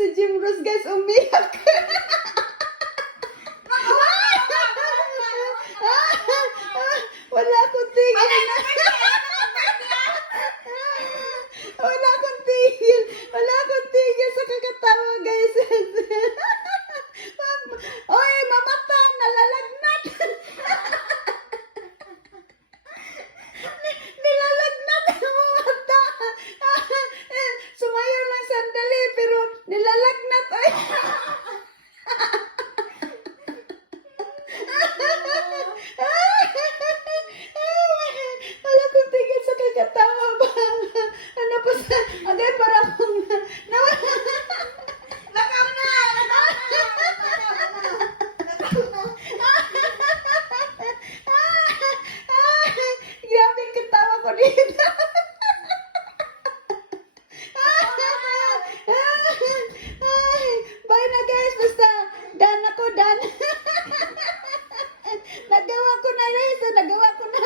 si Jim Rose guys umiyak. Wala akong tigil. Wala akong tigil. Wala akong tigil sa kakatawa guys. Oy, mamatang, nalalagnat. Nilalagnat ang mata. Sumayaw lang sandali pero nilalagnat. Ay. Wala kong tigil sa kakatawa ba? Ano pa sa... Agay para akong... Grabe ang katawa ko dito. Bye na guys. Basta done ako, done. Nagawa ko na guys. Nagawa ko na.